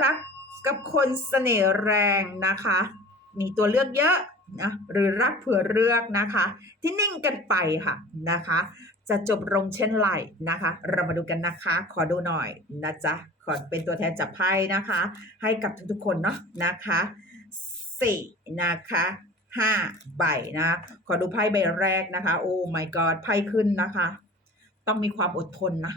รักกับคนเสน่ห์แรงนะคะ มีตัวเลือกเยอะนะหรือรักเผื่อเลือกนะคะ ที่นิ่งกันไปค่ะนะคะ จะจบลงเช่นไรนะคะ เรามาดูกันนะคะ ขอดูหน่อยนะจ๊ะขอเป็นตัวแทนจับไพ่นะคะ ให้กับทุกๆคนเนาะนะคะสี่นะคะห้าใบนะ ขอดูไพ่ใบแรกนะคะ โอ้ my god ไพ่ขึ้นนะคะ ต้องมีความอดทนนะ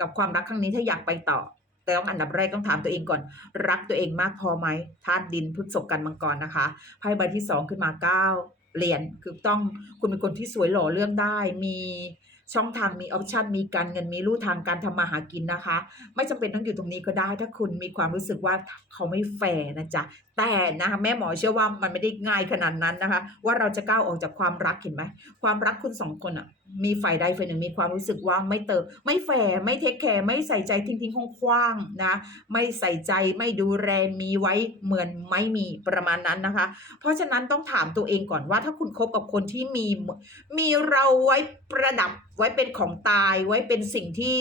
กับความรักครั้งนี้ถ้าอยากไปต่อ แต่ต้องอันดับแรกต้องถามตัวเองก่อน รักตัวเองมากพอไหมธาตุดินพฤกษกกันมังกรนะคะไพ่ใบที่สองขึ้นมาเก้าเหรียญคือต้องคุณเป็นคนที่สวยหล่อเรื่องได้ มีช่องทางมีออปชันมีการเงินมีลู่ทางการทำมาหากินนะคะ ไม่จำเป็นต้องอยู่ตรงนี้ก็ได้ ถ้าคุณมีความรู้สึกว่าเขาไม่แฟร์นะจ๊ะแต่นะคะแม่หมอเชื่อว่ามันไม่ได้ง่ายขนาดนั้นนะคะ ว่าเราจะก้าวออกจากความรักเห็นไหมความรักคุณสองคนอะ มีฝ่ายใดฝ่ายหนึ่งมีความรู้สึกว่าไม่เติม ไม่แฟร์ไม่เทคแคร์ไม่ใส่ใจทิ้งทิ้งคว้างๆนะ ไม่ใส่ใจไม่ดูแลมีไว้เหมือนไม่มีประมาณนั้นนะคะ เพราะฉะนั้นต้องถามตัวเองก่อนว่าถ้าคุณคบกับคนที่มีมีเราไว้ประดับไว้เป็นของตายไว้เป็นสิ่งที่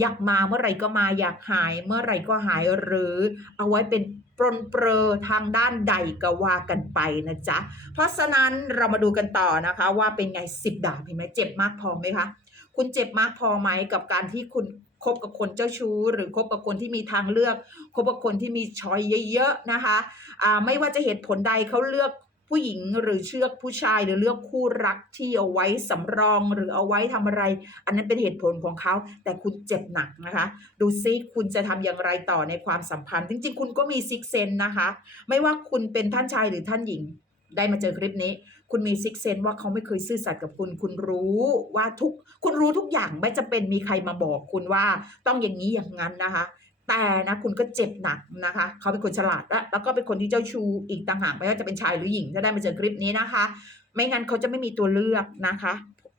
อยากมาเมื่อไหร่ก็มาอยากหายเมื่อไหร่ก็หายหรือเอาไว้เป็น ปรนเปรอทางด้านใดก็ว่ากันไปนะจ๊ะ เพราะฉะนั้นเรามาดูกันต่อนะคะว่าเป็นไงสิบดาบเห็นไหมเจ็บมากพอไหมคะ คุณเจ็บมากพอไหมกับการที่คุณคบกับคนเจ้าชู้ หรือคบกับคนที่มีทางเลือก คบกับคนที่มีช้อยเยอะๆนะคะอ่าไม่ว่าจะเหตุผลใดเขาเลือก ผู้หญิงหรือเชือกผู้ชายหรือเลือกคู่รักที่เอาไว้สำรองหรือเอาไว้ทำอะไร อันนั้นเป็นเหตุผลของเขา แต่คุณเจ็บหนักนะคะ ดูซิคุณจะทำอย่างไรต่อในความสัมพันธ์ จริง ๆ คุณก็มีซิกเซนนะคะ ไม่ว่าคุณเป็นท่านชายหรือท่านหญิง ได้มาเจอคลิปนี้ คุณมีซิกเซนว่าเขาไม่เคยซื่อสัตย์กับคุณ คุณรู้ว่าทุก คุณรู้ทุกอย่างไม่จำเป็นมีใครมาบอกคุณว่า ต้องอย่างนี้อย่างนั้นนะคะ แต่นะคุณก็เจ็บหนักนะคะ เขาเป็นคนฉลาดและแล้วก็เป็นคนที่เจ้าชู้อีกต่างหากไม่ว่าจะเป็นชายหรือหญิงถ้าได้มาเจอคลิปนี้นะคะ ไม่งั้นเขาจะไม่มีตัวเลือกนะคะ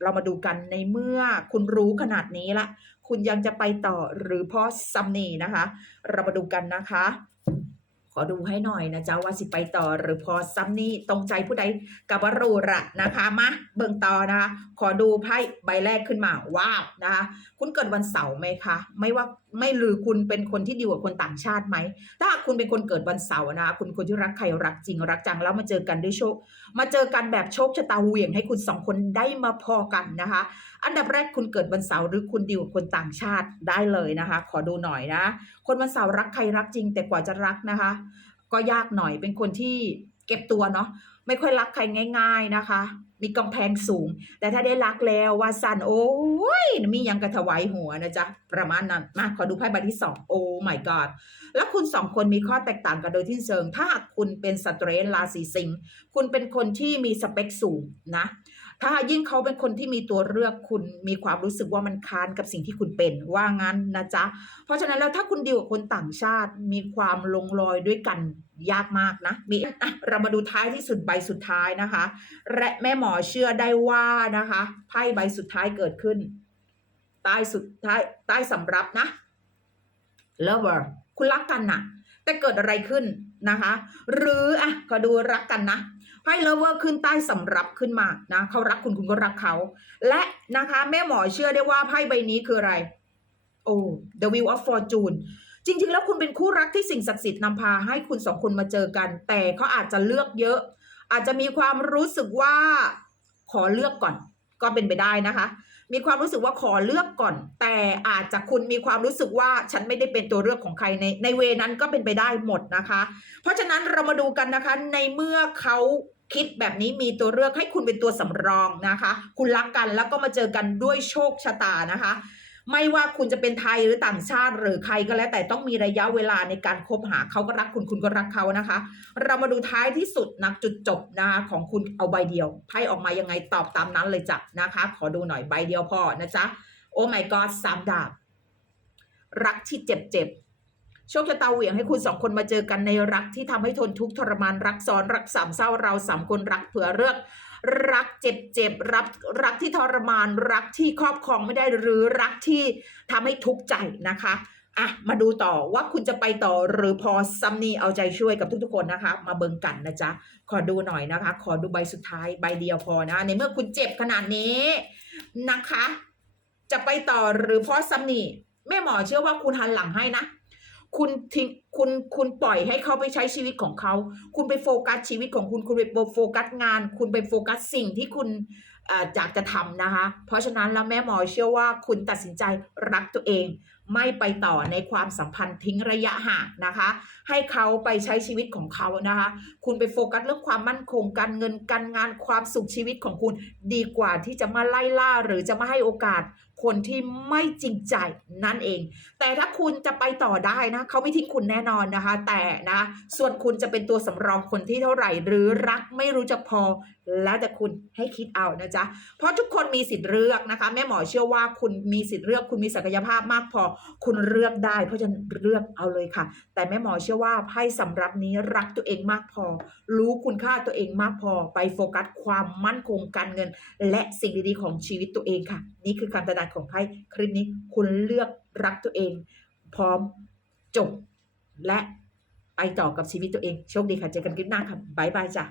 เรามาดูกันในเมื่อคุณรู้ขนาดนี้ละ คุณยังจะไปต่อหรือเพราะซัมนีนะคะ เรามาดูกันนะคะ อดูให้หน่อยนะจ๊ะว่าสิไปต่อหรือพอซ้ำนี่ตรงใจผู้ใดกับวารูระนะคะมาเบิ่งต่อนะคะขอดูไพ่ใบแรกขึ้นมาว้าวนะคะคุณเกิดวันเสาร์ไหมคะไม่ว่าไม่หรือคุณเป็นคนที่ดีกว่าคนต่างชาติไหมถ้าคุณเป็นคนเกิดวันเสาร์นะคะคุณคนที่รักใครรักจริงรักจังแล้วมาเจอกันด้วยโชค มาเจอกันแบบโชคชะตาเหวี่ยงให้คุณสองคนได้มาพอกันนะคะอันดับแรกคุณเกิดวันเสาร์หรือคุณดีกว่าคนต่างชาติได้เลยนะคะ ขอดูหน่อยนะ คนวันเสาร์รักใครรักจริง แต่กว่าจะรักนะคะ ก็ยากหน่อยเป็นคนที่เก็บตัวเนาะไม่ค่อยรักใครง่าย ๆนะคะ มีกำแพงสูง แต่ถ้าได้รักแล้วว่าสันโอ้ยมียังกระถวายหัวนะจ๊ะ ประมาณนั้นมาขอดูไพ่ใบที่สองโอ้ my god แล้วคุณสองคนมีข้อแตกต่างกันโดยที่เชิง ถ้าหากคุณเป็นสเตรนราศีสิงห์คุณเป็นคนที่มีสเปคสูงนะ ถ้ายิ่งเขาเป็นคนที่มีตัวเลือกคุณมีความรู้สึกว่ามันค้านกับสิ่งที่คุณเป็นว่างั้นนะจ๊ะ เพราะฉะนั้นแล้วถ้าคุณดีลกับคนต่างชาติมีความลงรอยด้วยกันยากมากนะมีอะเรามาดูท้ายที่สุดใบสุดท้ายนะคะ และแม่หมอเชื่อได้ว่านะคะไพ่ใบสุดท้ายเกิดขึ้น ใต้สุดท้ายใต้สำรับนะ lover คุณรักกันนะแต่เกิดอะไรขึ้นนะคะ หรืออะก็ดูรักกันนะ ไพ่ lover ขึ้นใต้สำรับขึ้นมานะเขารักคุณคุณก็รักเขา และนะคะแม่หมอเชื่อได้ว่าไพ่ใบนี้คืออะไร โอ้ The Wheel of Fortune จริง ๆ แล้วคุณเป็นคู่รักที่สิ่งศักดิ์สิทธิ์นำพาให้คุณสองคนมาเจอกัน แต่เขาอาจจะเลือกเยอะ อาจจะมีความรู้สึกว่าขอเลือกก่อน ก็เป็นไปได้นะคะ มีความรู้สึกว่าขอเลือกก่อน แต่อาจจะคุณมีความรู้สึกว่าฉันไม่ได้เป็นตัวเลือกของใครในในเวนั้นก็เป็นไปได้หมดนะคะ เพราะฉะนั้นเรามาดูกันนะคะในเมื่อเขา คิดแบบนี้มีตัวเลือกให้คุณเป็นตัวสำรองนะคะ คุณรักกันแล้วก็มาเจอกันด้วยโชคชะตานะคะ ไม่ว่าคุณจะเป็นไทยหรือต่างชาติหรือใครก็แล้ว แต่ต้องมีระยะเวลาในการคบหาเขาก็รักคุณคุณก็รักเขานะคะ เรามาดูท้ายที่สุดนะจุดจบนะคะของคุณเอาใบเดียวไพ่ออกมายังไงตอบตามนั้นเลยจ้ะนะคะ ขอดูหน่อยใบเดียวพอนะจ๊ะโอ้ my god สามดาบรักที่เจ็บเจ็บ โชคชะตาเหวี่ยงให้คุณสองคนมาเจอกันในรักที่ทำให้ทนทุกข์ทรมานรักซ้อนรักสามเศร้าเราสามคนรักเผื่อเลือกรักเจ็บเจ็บรักรักที่ทรมานรักที่ครอบครองไม่ได้หรือรักที่ทำให้ทุกข์ใจนะคะอะมาดูต่อว่าคุณจะไปต่อหรือพอซัมนีเอาใจช่วยกับทุกๆคนนะคะ มาเบิ่งกันนะจ๊ะขอดูหน่อยนะคะ ขอดูใบสุดท้ายใบเดียวพอนะในเมื่อคุณเจ็บขนาดนี้นะคะ จะไปต่อหรือพราะซัมนีแม่หมอเชื่อว่าคุณหันหลังให้นะ คุณทิ้งคุณคุณปล่อยให้เขาไปใช้ชีวิตของเขา คุณไปโฟกัสชีวิตของคุณ คุณไปโฟกัสงาน คุณไปโฟกัสสิ่งที่คุณอ่ออยากจะทำนะคะ เพราะฉะนั้นแล้วแม่หมอเชื่อว่าคุณตัดสินใจรักตัวเอง ไม่ไปต่อในความสัมพันธ์ทิ้งระยะห่างนะคะ ให้เขาไปใช้ชีวิตของเขานะคะ คุณไปโฟกัสเรื่องความมั่นคงการเงินการงานความสุขชีวิตของคุณ ดีกว่าที่จะมาไล่ล่าหรือจะมาให้โอกาสคนที่ไม่จริงใจนั่นเอง แต่ถ้าคุณจะไปต่อได้นะเขาไม่ทิ้งคุณแน่นอนนะคะ แต่นะส่วนคุณจะเป็นตัวสำรองคนที่เท่าไหร่ หรือรักไม่รู้จะพอ แล้วแต่คุณให้คิดเอานะจ๊ะเพราะทุกคนมีสิทธิ์เลือกนะคะ แม่หมอเชื่อว่าคุณมีสิทธิ์เลือก คุณมีศักยภาพมากพอคุณเลือกได้ เพราะฉะนั้นเลือกเอาเลยค่ะ แต่แม่หมอเชื่อว่าไพ่สำรับนี้รักตัวเองมากพอ รู้คุณค่าตัวเองมากพอ ไปโฟกัสความมั่นคงการเงิน และสิ่งดีๆของชีวิตตัวเองค่ะ นี่คือคำตระหนักของไพ่คลิปนี้คุณเลือกรักตัวเอง พร้อมจบและไปต่อกับชีวิตตัวเองโชคดีค่ะเจอกันคลิปหน้าค่ะบ๊ายบายจ้ะ